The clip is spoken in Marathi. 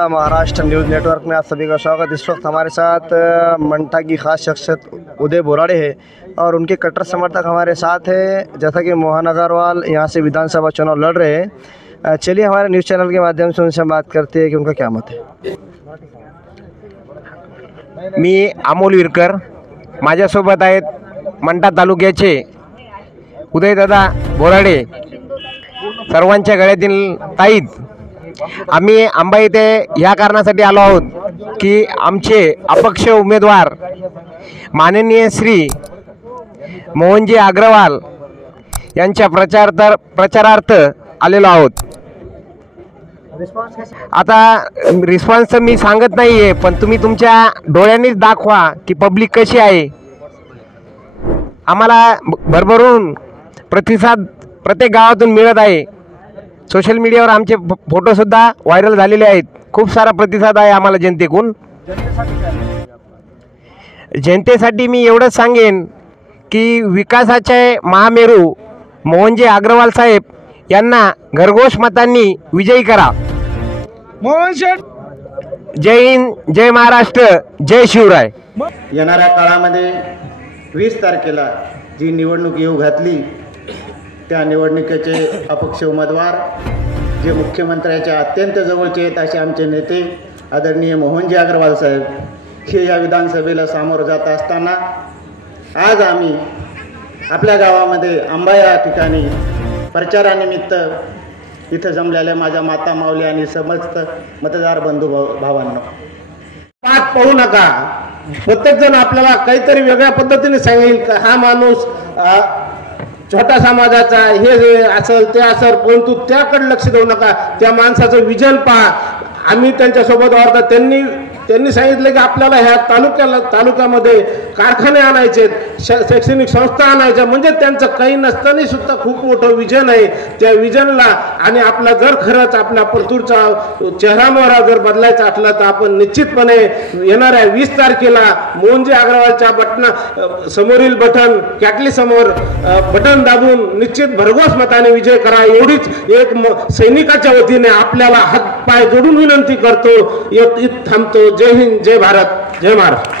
का महाराष्ट्र न्यूज़ नेटवर्क में आप सभी का स्वागत। इस वक्त हमारे साथ मंठा की खास शख्सियत उदय बोराड़े है और उनके कट्टर समर्थक हमारे साथ है। जैसा कि मोहन अग्रवाल यहाँ से विधानसभा चुनाव लड़ रहे हैं, चलिए हमारे न्यूज़ चैनल के माध्यम से उनसे बात करते हैं कि उनका क्या मत है। मी अमोल विरकर, माझ्यासोबत आहेत मंठा तालुक्याचे उदयदादा बोराडे, सर्वांच्या गळ्यातील ताईत। आम्ही आंबा येथे ह्या कारणासाठी आलो आहोत की आमचे अपक्ष उमेदवार माननीय श्री मोहनजी अग्रवाल यांच्या प्रचारार्थ आलेलो आहोत। आता रिस्पॉन्स मी सांगत नाही आहे, पण तुम्ही तुमच्या डोळ्यांनीच दाखवा की पब्लिक कशी आहे। आम्हाला भरभरून प्रतिसाद प्रत्येक गावातून मिळत आहे। सोशल मीडियावर आमचे फोटोसुद्धा व्हायरल झालेले आहेत। खूप सारा प्रतिसाद आहे आम्हाला जनतेकडून। जनतेसाठी मी एवढंच सांगेन की विकासाचे महामेरू मोहनजी अग्रवाल साहेब यांना घरघोष मतांनी विजयी करा। मोहन शेठ, जय हिंद, जय महाराष्ट्र, जय शिवराय। येणाऱ्या काळामध्ये 20 तारखेला जी निवडणूक येऊ घातली, त्या निवडणुकीचे अपक्ष उमेदवार जे मुख्यमंत्र्याच्या अत्यंत जवळचे आहेत असे आमचे नेते आदरणीय मोहनजी अग्रवाल साहेब हे या विधानसभेला सामोरं जात असताना आज आम्ही आपल्या गावामध्ये आंबा या ठिकाणी प्रचारानिमित्त इथं जमलेल्या माझ्या माता माऊली आणि समस्त मतदार बंधू भावांनो, पाठ पाहू नका। प्रत्येकजण आपल्याला काहीतरी वेगळ्या पद्धतीने सांगेल का हा माणूस छोटा समाजाचा हे असेल ते असेल, परंतु त्याकडे लक्ष देऊ नका। त्या माणसाचं विजन पहा। आम्ही त्यांच्यासोबत होता, त्यांनी सांगितलं की आपल्याला ह्या तालुक्यामध्ये कारखाने आणायचे, शैक्षणिक संस्था आणायच्या, म्हणजे त्यांचं काही नसताना सुद्धा खूप मोठं विजन आहे। त्या विजनला आणि आपला जर खरंच आपल्या परतूरचा चेहरामोहरा जर बदलायचा असला तर आपण निश्चितपणे येणाऱ्या 20 तारखेला मोहनजी अग्रवालच्या समोरील बटन कॅटली समोर बटन दाबून निश्चित भरघोस मताने विजय करा, एवढीच एक सैनिकाच्या वतीने आपल्याला हात पाय जोडून विनंती करतो। थांबतो। जय हिंद, जय भारत, जय महाराष्ट्र।